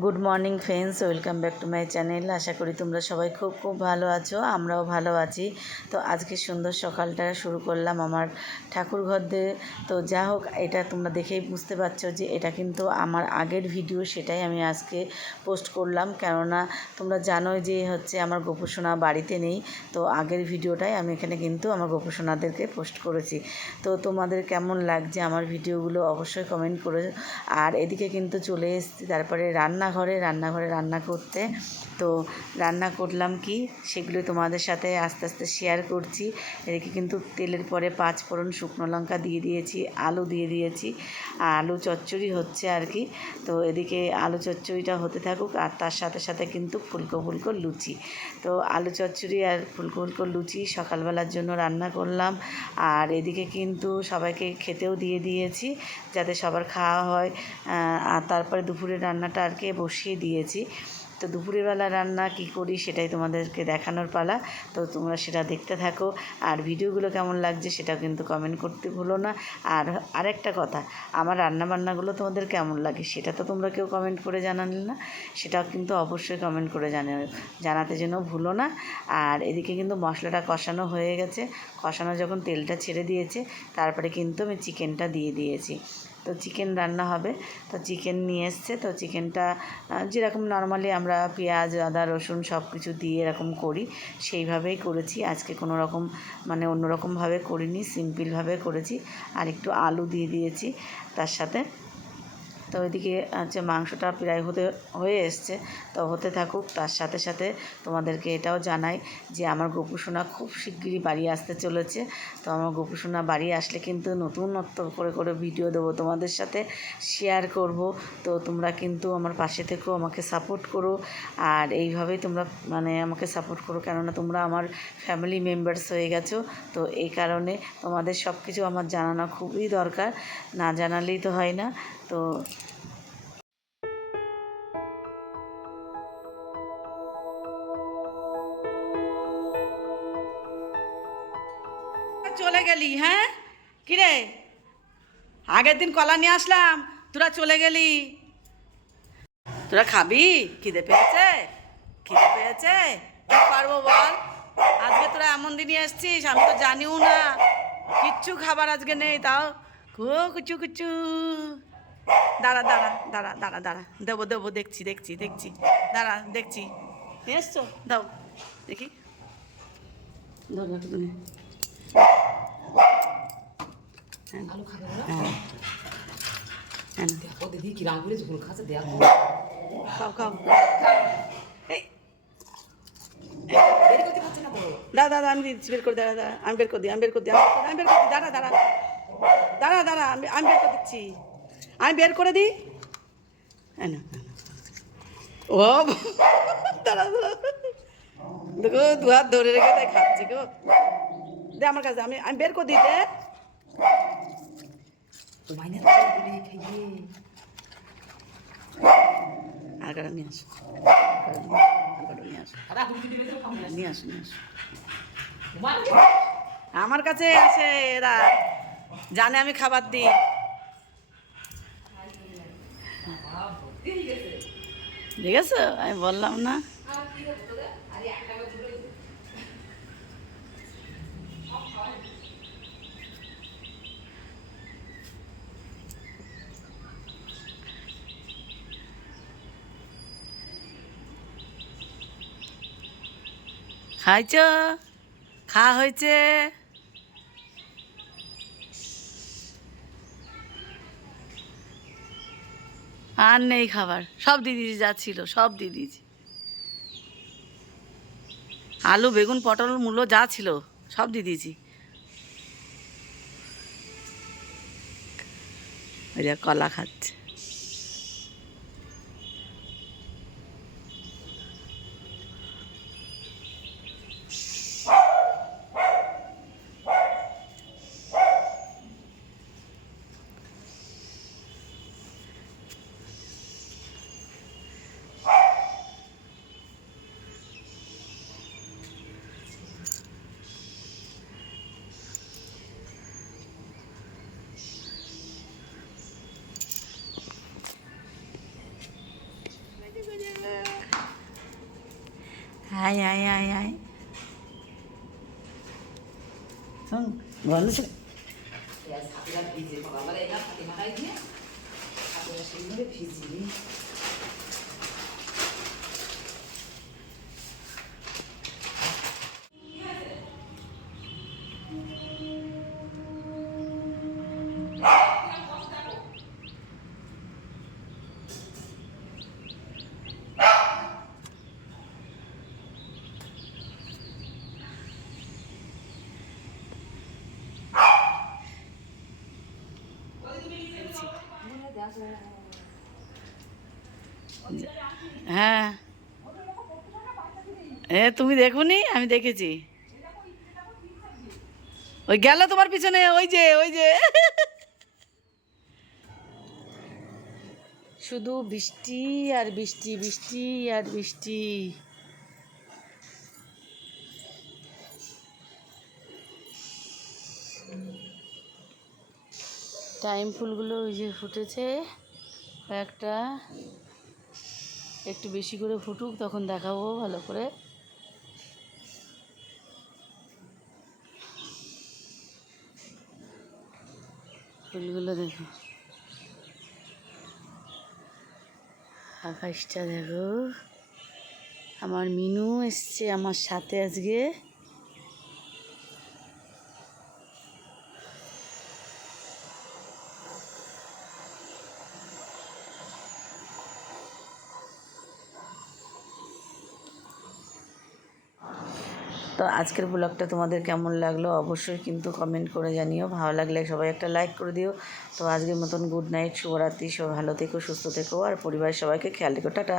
Good morning friends, welcome back to my channel. আশা করি তোমরা সবাই খুব খুব ভালো আছো, আমরাও ভালো আছি। তো আজকে সুন্দর সকালটা শুরু করলাম আমার ঠাকুর ঘর দিয়ে। তো যা হোক, এটা তোমরা দেখেই বুঝতে পারছো যে এটা কিন্তু আমার আগের ভিডিও, সেটাই আমি আজকে পোস্ট করলাম। কেননা তোমরা জানোই যে আমার গোপুসোনা বাড়িতে নেই। তো আগের ভিডিওটাই আমি এখানে কিন্তু আমার গোপুসোনাদেরকে পোস্ট করেছি। তো তোমাদের কেমন লাগছে আমার ভিডিওগুলো অবশ্যই কমেন্ট করে। আর এদিকে কিন্তু চলে এসেছি তারপরে রান্নাঘরে রান্না করতে। তো রান্না করলাম কি সেগুলো তোমাদের সাথে আস্তে আস্তে শেয়ার করছি। এদিকে কিন্তু তেলের পরে 5 ফোড়ন, শুকনো লঙ্কা দিয়ে দিয়েছি, আলু দিয়ে দিয়েছি, আলু চচ্চড়ি হচ্ছে আর কি। তো এদিকে আলু চচ্চড়িটা হতে থাকুক, আর তার সাথে সাথে কিন্তু ফুলকো ফুলকো লুচি। তো আলু চচ্চড়ি আর ফুলকো ফুলকো লুচি সকালবেলার জন্য রান্না করলাম। আর এদিকে কিন্তু সবাইকে খেতেও দিয়ে দিয়েছি যাতে সবার খাওয়া হয়। আর তারপরে দুপুরের রান্নাটা আর কি বসিয়ে দিয়েছি। তো দুপুরেরবেলা রান্না কি করি সেটাই তোমাদেরকে দেখানোর পালা। তো তোমরা সেটা দেখতে থাকো। আর ভিডিওগুলো কেমন লাগছে সেটাও কিন্তু কমেন্ট করতে ভুলো না। আর আরেকটা কথা, আমার রান্নাবান্নাগুলো তোমাদের কেমন লাগে সেটা তো তোমরা কেউ কমেন্ট করে জানালে না, সেটাও কিন্তু অবশ্যই কমেন্ট করে জানাতে যেন ভুলো না। আর এদিকে কিন্তু মশলাটা কষানো হয়ে গেছে। কষানো যখন তেলটা ছেড়ে দিয়েছে, তারপরে কিন্তু আমি চিকেনটা দিয়ে দিয়েছি। তো চিকেন রান্না হবে। তো চিকেন নিয়ে এসছে। তো চিকেনটা যেরকম নর্মালি আমরা পেঁয়াজ, আদা, রসুন সব কিছু দিয়ে এরকম করি, সেইভাবেই করেছি। আজকে কোনো রকম অন্যরকমভাবে করিনি, সিম্পলভাবে করেছি। আর একটু আলু দিয়ে দিয়েছি তার সাথে। তো ওইদিকে মাংসটা প্রায় হয়ে এসছে। তো হতে থাকুক, তার সাথে সাথে তোমাদেরকে এটাও জানাই যে আমার গোপুসোনা খুব শিগগিরই বাড়ি আসতে চলেছে। তো আমার গোপুসোনা বাড়ি আসলে কিন্তু নতুনত্ব করে ভিডিও দেবো, তোমাদের সাথে শেয়ার করব। তো তোমরা কিন্তু আমার পাশে থেকেও আমাকে সাপোর্ট করো। আর এইভাবেই তোমরা আমাকে সাপোর্ট করো, কেননা তোমরা আমার ফ্যামিলি মেম্বার্স হয়ে গেছো। তো এই কারণে তোমাদের সব কিছু আমার জানানো খুবই দরকার, না জানালেই তো হয় না। তো চলে গেলি? হ্যাঁ, কিরে, আগের দিন কলা নিয়ে আসলাম, তোরা চলে গেলি। তোরা খাবি? খিদে পেয়েছে? খিদে পেয়েছে? কি পারবো বল? আজকে তোরা এমন দিনই এসছিস, আমি তো জানিও না কিচ্ছু খাবার আজকে নেই। তাও কুচু কুচু। দাঁড়া দাঁড়া দাঁড়া দাঁড়া দাঁড়া, দেবো দেবো, দেখছি দেখছি দেখছি, দাঁড়া দেখছি। নিয়ে এসছো? দাও দেখি। ধরো তুমি। আলু খাবে না? হ্যাঁ হ্যাঁ, দেখো দিদি কিরাম করে ঝোল খাচ্ছে, দেখো। খাও খাও। এই বের করতে পারছে না তো। দাঁড়া দাঁড়া, আমি দিচ্ছি, বের করে, দাঁড়া দাঁড়া, আমি বের করে দিই, আমি বের করে দিই, আমি বের করে দিই, দাঁড়া দাঁড়া দাঁড়া দাঁড়া, আমি বের করে দিচ্ছি, আমি বের করে দিই। হ্যাঁ না, ও দাঁড়া দাঁড়া, দেখো দু হাত ধরে রেখে তাই খাচ্ছি গো। দে আমার কাছে, আমি আমি বের করে দিই, দে। মাইনে বলে খাইয়ে আর কাটা নিয়ে আসো, নিয়ে আসো, দাদা তুমি দিদি বেঁচে খাবো না। নিয়ে আসো, নিয়ে আসো। ঘুমান আমার কাছে আসে এরা, জানে আমি খাবার দিই। ঠিক আছে, আমি বললাম না। খাইছ? খাওয়া হয়েছে? আর নেই খাবার, সব দিয়ে দিয়েছি, যা ছিল সব দিয়ে দিয়েছি। আলু, বেগুন, পটল, মূলো যা ছিল সব দিয়ে দিয়েছি। ওই যে কলা খাচ্ছে। হাই হাই হাই হাই শোন গন্ধ ছিল হাতিটা ভিজে সকালবেলা এলাম হাতি মাথায় দিয়ে হাতিটা সেইভাবে ভিজিয়ে হ্যাঁ তুমি দেখোনি আমি দেখেছি ওই গেল তোমার পিছনে ওই যে শুধু বৃষ্টি আর বৃষ্টি বৃষ্টি আর বৃষ্টি টাইম ফুলগুলো ওই যে ফুটেছে একটা একটু বেশি করে ফুটুক তখন দেখাবো ভালো করে ফুলগুলো দেখো আকাশটা দেখো আমার মিনু এসছে আমার সাথে আজকে তো আজকের ব্লগটা তোমাদের কেমন লাগলো অবশ্যই কিন্তু কমেন্ট করে জানিও ভালো লাগলে সবাই একটা লাইক করে দিও তো আজকের মতন গুড নাইট শুভরাত্রি সবাই ভালো থেকো সুস্থ থেকো আর পরিবারের সবাইকে খেয়াল রেখো টাটা।